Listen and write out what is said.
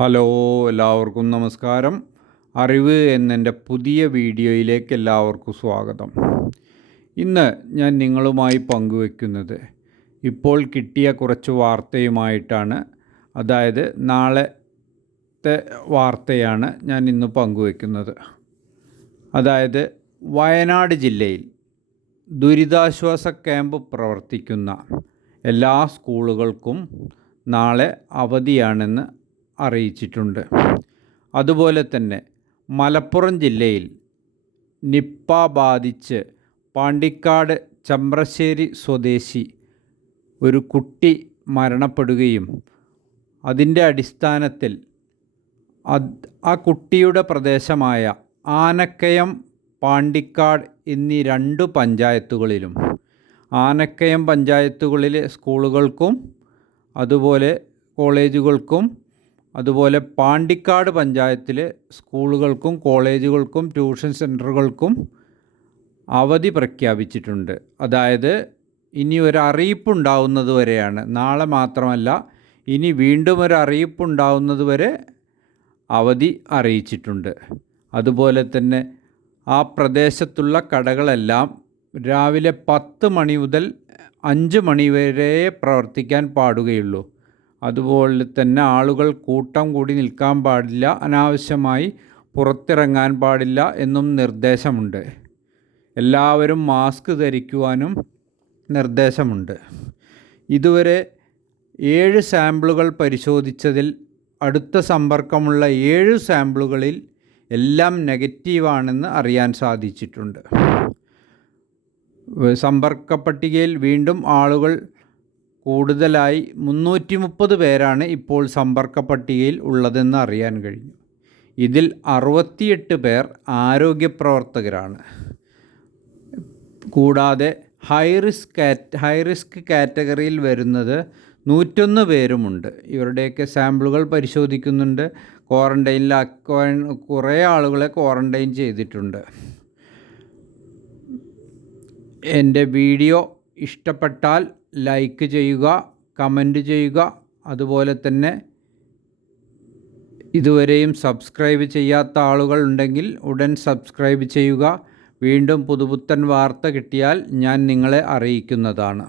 Hello എല്ലാവർക്കും നമസ്കാരം. അറിവ് എന്നെന്റെ പുതിയ വീഡിയോയിലേക്ക് എല്ലാവർക്കും സ്വാഗതം. ഇന്ന് ഞാൻ നിങ്ങളുമായി പങ്കുവെക്കുന്നത് ഇപ്പോൾ കിട്ടിയ കുറച്ച് വാർത്തയുമായിട്ടാണ്. അതായത് നാളത്തെ വാർത്തയാണ് ഞാൻ ഇന്ന് പങ്കുവെക്കുന്നത്. അതായത് വയനാട് ജില്ലയിൽ ദുരിതാശ്വാസ ക്യാമ്പ് പ്രവർത്തിക്കുന്ന എല്ലാ സ്കൂളുകൾക്കും നാളെ അവധിയാണെന്ന് അറിയിച്ചിട്ടുണ്ട്. അതുപോലെ തന്നെ മലപ്പുറം ജില്ലയിൽ നിപ്പ ബാധിച്ച് പാണ്ടിക്കാട് ചമ്പ്രശ്ശേരി സ്വദേശി ഒരു കുട്ടി മരണപ്പെടുകയും അതിന്റെ അടിസ്ഥാനത്തിൽ ആ കുട്ടിയുടെ പ്രദേശമായ ആനക്കയം പാണ്ടിക്കാട് എന്നീ രണ്ട് പഞ്ചായത്തുകളിലും ആനക്കയം പഞ്ചായത്തുകളിലെ സ്കൂളുകൾക്കും അതുപോലെ കോളേജുകൾക്കും അതുപോലെ പാണ്ടിക്കാട് പഞ്ചായത്തിൽ സ്കൂളുകൾക്കും കോളേജുകൾക്കും ട്യൂഷൻ സെന്ററുകൾക്കും അവധി പ്രഖ്യാപിച്ചിട്ടുണ്ട്. അതായത് ഇനി ഒരു വരെയാണ്. നാളെ മാത്രമല്ല ഇനി വീണ്ടും ഒരു വരെ അവധി അറിയിച്ചിട്ടുണ്ട്. അതുപോലെ തന്നെ ആ പ്രദേശത്തുള്ള കടകളെല്ലാം രാവിലെ പത്ത് മണി മുതൽ അഞ്ച് മണി വരെ പ്രവർത്തിക്കാൻ പാടുകയുള്ളൂ. അതുപോലെ തന്നെ ആളുകൾ കൂട്ടം കൂടി നിൽക്കാൻ പാടില്ല അനാവശ്യമായി പുറത്തിറങ്ങാൻ പാടില്ല എന്നും നിർദ്ദേശമുണ്ട്. എല്ലാവരും മാസ്ക് ധരിക്കുവാനും നിർദ്ദേശമുണ്ട്. ഇതുവരെ ഏഴ് സാമ്പിളുകൾ പരിശോധിച്ചതിൽ അടുത്ത സമ്പർക്കമുള്ള ഏഴ് സാമ്പിളുകളിൽ എല്ലാം നെഗറ്റീവാണെന്ന് അറിയാൻ സാധിച്ചിട്ടുണ്ട്. സമ്പർക്ക പട്ടികയിൽ വീണ്ടും ആളുകൾ കൂടുതലായി മുന്നൂറ്റി മുപ്പത് പേരാണ് ഇപ്പോൾ സമ്പർക്ക പട്ടികയിൽ ഉള്ളതെന്ന് അറിയാൻ കഴിഞ്ഞു. ഇതിൽ അറുപത്തിയെട്ട് പേർ ആരോഗ്യപ്രവർത്തകരാണ് കൂടാതെ high risk cat high risk കാറ്റഗറിയിൽ വരുന്നത് നൂറ്റൊന്ന് പേരുമുണ്ട്. ഇവരുടെയൊക്കെ സാമ്പിളുകൾ പരിശോധിക്കുന്നുണ്ട്. ക്വാറന്റൈനിലാക്കാൻ കുറേ ആളുകളെ ക്വാറന്റൈൻ ചെയ്തിട്ടുണ്ട്. എന്റെ വീഡിയോ ഇഷ്ടപ്പെട്ടാൽ ലൈക്ക് ചെയ്യുക കമന്റ് ചെയ്യുക. അതുപോലെ തന്നെ ഇതുവരെയും സബ്സ്ക്രൈബ് ചെയ്യാത്ത ആളുകൾ ഉണ്ടെങ്കിൽ ഉടൻ സബ്സ്ക്രൈബ് ചെയ്യുക. വീണ്ടും പുതുപുത്തൻ വാർത്ത കിട്ടിയാൽ ഞാൻ നിങ്ങളെ അറിയിക്കുന്നതാണ്.